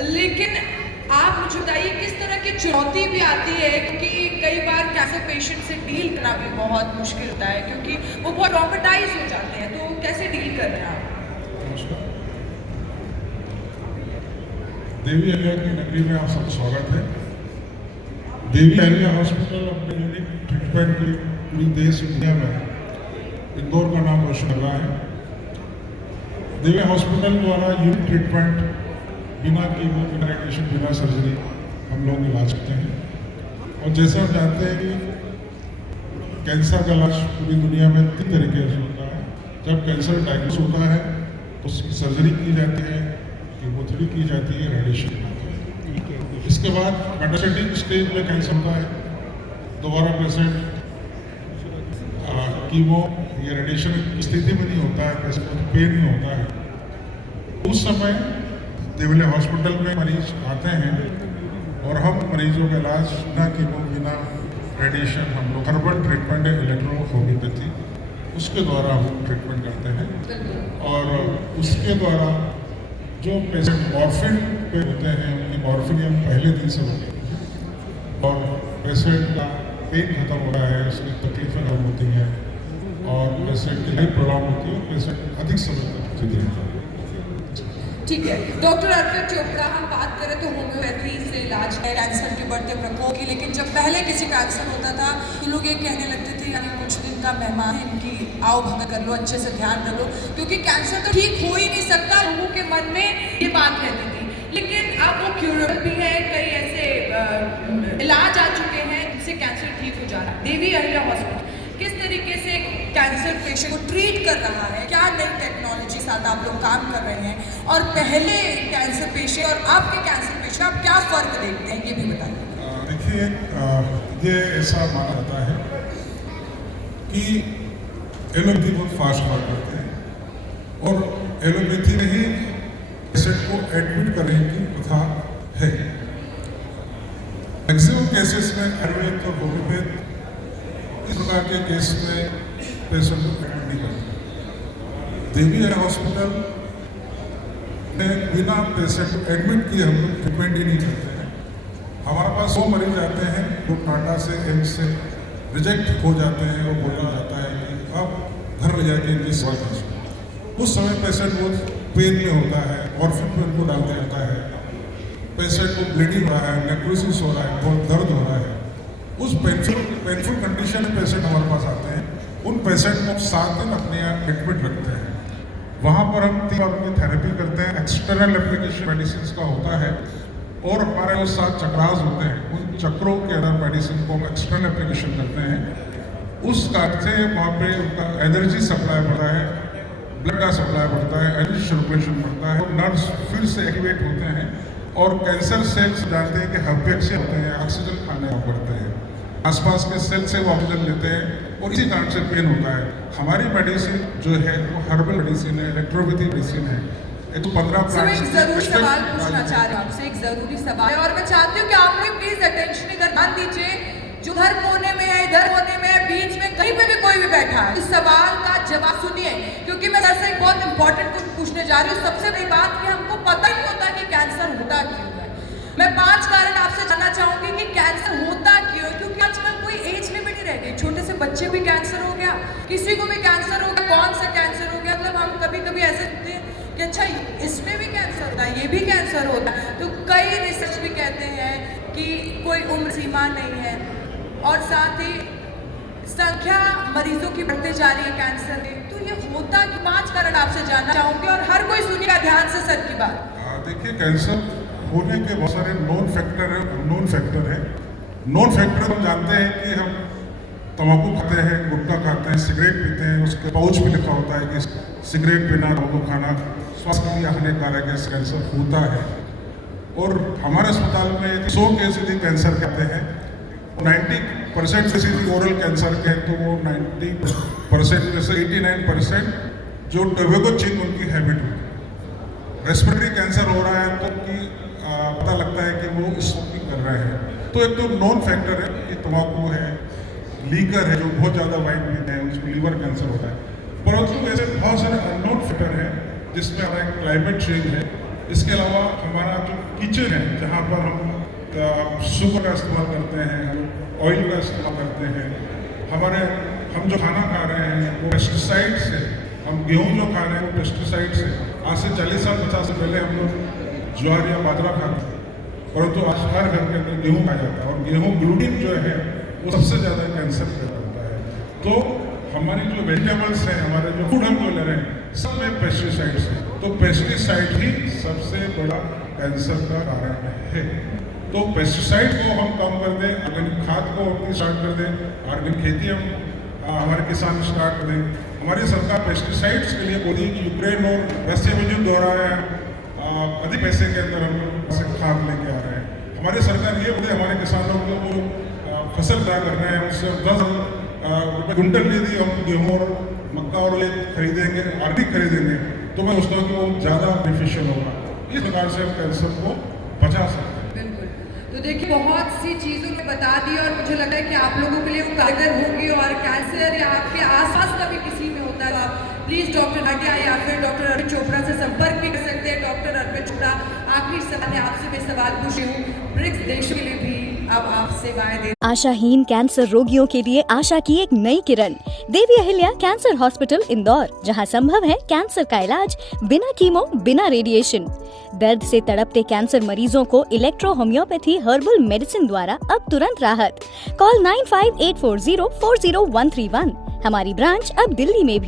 लेकिन आप मुझे बताइए किस तरह की चुनौती भी आती है, क्योंकि कई बार कैंसर पेशेंट से डील करना भी बहुत मुश्किल होता है क्योंकि वो बहुत ट्रॉमेटाइज हो जाते हैं, तो कैसे डील कर रहे हैं आप? नमस्कार। देवी अहिल्या की नगरी में आप सबका स्वागत है। देवी अहिल्या हॉस्पिटल अपने यूनिक ट्रीटमेंट के लिए पूरी देश और दुनिया में इंदौर का नाम रोशन कर रहा है। देवी हॉस्पिटल द्वारा यूनिक ट्रीटमेंट बिना कीमो, बिना रेडिएशन, बिना सर्जरी हम लोग इलाज करते हैं। और जैसे हम जानते हैं कि कैंसर का इलाज पूरी दुनिया में 3 तरीके से होता है। जब कैंसर डायग्नोस होता है तो उसकी सर्जरी की जाती है, कीमोथेरेपी की जाती है, रेडिएशन की जाती है। इसके बाद मेटास्टेटिक स्टेज में कैंसर होता है, दोबारा पेशेंट कीमो या रेडिएशन की स्थिति में नहीं होता है, पेशेंट को पेन में होता है। उस समय देवलिया हॉस्पिटल में मरीज आते हैं और हम मरीजों का इलाज बिना कीमो, बिना रेडिएशन, हम लोग हर्बल ट्रीटमेंट है, इलेक्ट्रोहोमियोपैथी, उसके द्वारा हम ट्रीटमेंट करते हैं। और उसके द्वारा जो पेशेंट मॉर्फिन पे होते हैं उनकी मॉर्फिन हम पहले दिन से होते हैं और पेशेंट का पेन खत्म हो रहा है, उसकी तकलीफें कम होती हैं और पेशेंट की लाइफ प्रोलॉन्ग होती है, पेशेंट अधिक समय तक जीते हैं। ठीक है डॉक्टर अर्पित चोपड़ा, हम बात करें तो होम्योपैथी से इलाज है कैंसर के बढ़ते प्रकोप की, लेकिन जब पहले किसी कैंसर होता था तो लोग ये कहने लगते थे यानी कुछ दिन का मेहमान है, इनकी आओ भगत कर लो, अच्छे से ध्यान रख लो, क्योंकि कैंसर तो ठीक हो ही नहीं सकता। लोगों के मन में ये बात रहती थी, लेकिन अब वो क्यूरेबल भी है, कई ऐसे इलाज आ चुके हैं जिससे कैंसर ठीक हो जा रहा है। देवी अहिल्या हॉस्पिटल किस तरीके से कैंसर पेशेंट को ट्रीट कर रहा है, क्या नई टेक्नोलॉजी साथ आप लोग काम कर रहे हैं, और पहले कैंसर पेशेंट और आपके कैंसर पेशेंट आप क्या फ़र्क देखते हैं, ये भी बताइए। देखिए, ये ऐसा माना जाता है कि एलोपैथी बहुत फास्ट वर्क करते हैं और एलोपैथी में ही पेशेंट को एडमिट करने की प्रथा है। मैक्सिमम केसेस में आयुर्वेद और होम्योपैथ इस प्रकार के केस में पेशेंट को एडमिट नहीं करते। देवी अहिल्या हॉस्पिटल में बिना पेशेंट को एडमिट किए हम लोग ट्रीटमेंट ही नहीं करते हैं। हमारे पास 100 मरीज आते हैं जो टाटा से, एम्स से रिजेक्ट हो जाते हैं और बोला जाता है कि अब घर ले जाके इनकी सेवा कीजिए। उस समय पेशेंट वो पेन में होता है, मॉर्फिन पे उनको डाल दिया जाता है, पेशेंट को ब्लीडिंग हो रहा है, नेक्रोसिस हो रहा है, बहुत दर्द हो रहा है। उस पेनफुल कंडीशन में पेशेंट हमारे पास आते हैं, उन पेशेंट को 7 दिन अपने यहाँ एडमिट रखते हैं। वहाँ पर हम 3 बार उनकी थेरेपी करते हैं, एक्सटर्नल एप्लीकेशन मेडिसिन का होता है और हमारे वो 7 चक्रास होते हैं, उन चक्रों के अंदर मेडिसिन को हम एक्सटर्नल एप्लीकेशन करते हैं। उस कारण से वहाँ पे उनका एनर्जी सप्लाई बढ़ता है, ब्लड का सप्लाई बढ़ता है, एनर्जी सर्कुलेशन बढ़ता है और नर्व्स फिर से एक्टिवेट होते हैं और कैंसर सेल्स जानते हैं कि हाइपोक्सिया होते हैं, ऑक्सीजन खाने पड़ते हैं, आसपास के सेल से वो ऑक्सीजन लेते हैं और इसी कारण से पेन होता है। हमारी मेडिसिन जो है वो हर्बल मेडिसिन है, इलेक्ट्रोपैथी मेडिसिन है। एक तो 15 एक जरूरी सवाल पूछना चाह रही हूँ आपसे, एक जरूरी सवाल है और मैं चाहती हूँ कि आप लोग प्लीज अटेंशन इधर ध्यान दीजिए, जो हर कोने में है, इधर कोने में है, बीच में कहीं पे भी कोई भी बैठा है, इस सवाल का जवाब सुनिए, क्योंकि मैं सर से एक बहुत इंपॉर्टेंट कुछ पूछने जा रही हूँ। सबसे बड़ी बात कि हमको पता ही नहीं होता कि कैंसर होता क्यों है। मैं 5 कारण आपसे जानना चाहूंगी कि कैंसर होता क्यों, क्योंकि आजकल कोई एज लिमिट नहीं रह गई, छोटे से बच्चे भी कैंसर हो गया, किसी को भी कैंसर हो गया, कौन सा कैंसर हो गया, मतलब हम कभी कभी ऐसे देखते हैं कि अच्छा इसमें भी कैंसर होता है, ये भी कैंसर होता है। तो कई रिसर्च भी कहते हैं कि कोई उम्र सीमा नहीं है और साथ ही संख्या मरीजों की बढ़ते जा रही है कैंसर में, तो ये होता कि 5 कारण आपसे जानना चाहूंगी और हर कोई सुनिएगा ध्यान से सर की बात। देखिए, कैंसर होने के बहुत सारे नॉन फैक्टर है। नॉन फैक्टर हम जानते हैं कि हम तंबाकू खाते हैं, गुटखा खाते हैं, सिगरेट पीते हैं, उसके पाउच में लिखा होता है कि सिगरेट पीना, तंबाकू खाना स्वास्थ्य के लिए हानिकारक है, कैंसर होता है। और हमारे अस्पताल में 100 केस यदि कैंसर के आते हैं, 90% किसी भी ओरल कैंसर के हैं तो वो 90% में से 89% जो टोबैको चीन उनकी हैबिट होती है। रेस्पिरेटरी कैंसर हो रहा है तो उनकी पता लगता है कि वो स्मोकिंग कर रहे हैं। तो एक तो नॉन फैक्टर है कि तंबाकू है, लीकर है, जो बहुत ज़्यादा वाइन पीते हैं उसको लीवर कैंसर होता है। परंतु ऐसे बहुत सारे अननोन फैक्टर हैं जिसमें हमारा क्लाइमेट चेंज है, इसके अलावा हमारा जो किचन है, जहाँ पर हम शुगर का इस्तेमाल करते हैं, ऑयल का इस्तेमाल करते हैं, हम जो खाना खा रहे हैं वो पेस्टिसाइड से, हम गेहूँ जो खा रहे हैं वो पेस्टिसाइड से, आज से 40 साल 50 साल पहले हम लोग ज्वार या बाजरा खाते थे, परंतु आज हर घर के अंदर गेहूँ खाया जाता है और गेहूँ ग्लूटीन जो है वो सबसे ज़्यादा कैंसर पैदा करता है। तो हमारी जो वेजिटेबल्स हैं, हमारे जो फूड हम जो ले रहे हैं, सब में पेस्टिसाइड्स हैं। तो पेस्टिसाइड ही सबसे बड़ा कैंसर का कारण है। तो पेस्टिसाइड को हम कम कर दें, ऑर्गेनिक खाद को अपनी स्टार्ट कर दें, ऑर्गेनिक खेती हम हमारे किसान स्टार्ट कर दें। हमारी सरकार पेस्टिसाइड्स के लिए बोली कि यूक्रेन और रशिया में जो द्वारा है अधिक पैसे के अंदर हम लोग खाद लेके आ रहे हैं। हमारी सरकार ये बोले हमारे किसानों को वो फसल तैयार कर रहे हैं, उससे 10 रुपये कुंटल यदि हम गेहूँ और मक्का और ये खरीदेंगे, ऑर्गेनिक खरीदेंगे, तो मैं सोचता हूँ कि वो ज़्यादा बेनिफिशियल होगा। इस प्रकार से हम कैंसर को बचा सकते हैं। बिल्कुल। तो देखिए बहुत सी चीज़ों में बता दी और मुझे लग रहा है कि आप लोगों के लिए वो कारगर होगी और कैंसर या आपके आसपास का भी किसी में होता है, आप प्लीज़ डॉक्टर नाटिया या फिर डॉक्टर अर्पित चोपड़ा से संपर्क भी कर सकते हैं। डॉक्टर अर्पित चोपड़ा, आखिरी सवाल है आपसे, मैं सवाल पूछ रही हूँ, ब्रिक्स देशों के लिए भी अब आप सेवाएं दे। आशाहीन कैंसर रोगियों के लिए आशा की एक नई किरण, देवी अहिल्या कैंसर हॉस्पिटल इंदौर, जहां संभव है कैंसर का इलाज बिना कीमो, बिना रेडिएशन। दर्द से तड़पते कैंसर मरीजों को इलेक्ट्रो होम्योपैथी हर्बल मेडिसिन द्वारा अब तुरंत राहत। कॉल 9584040131। हमारी ब्रांच अब दिल्ली में भी।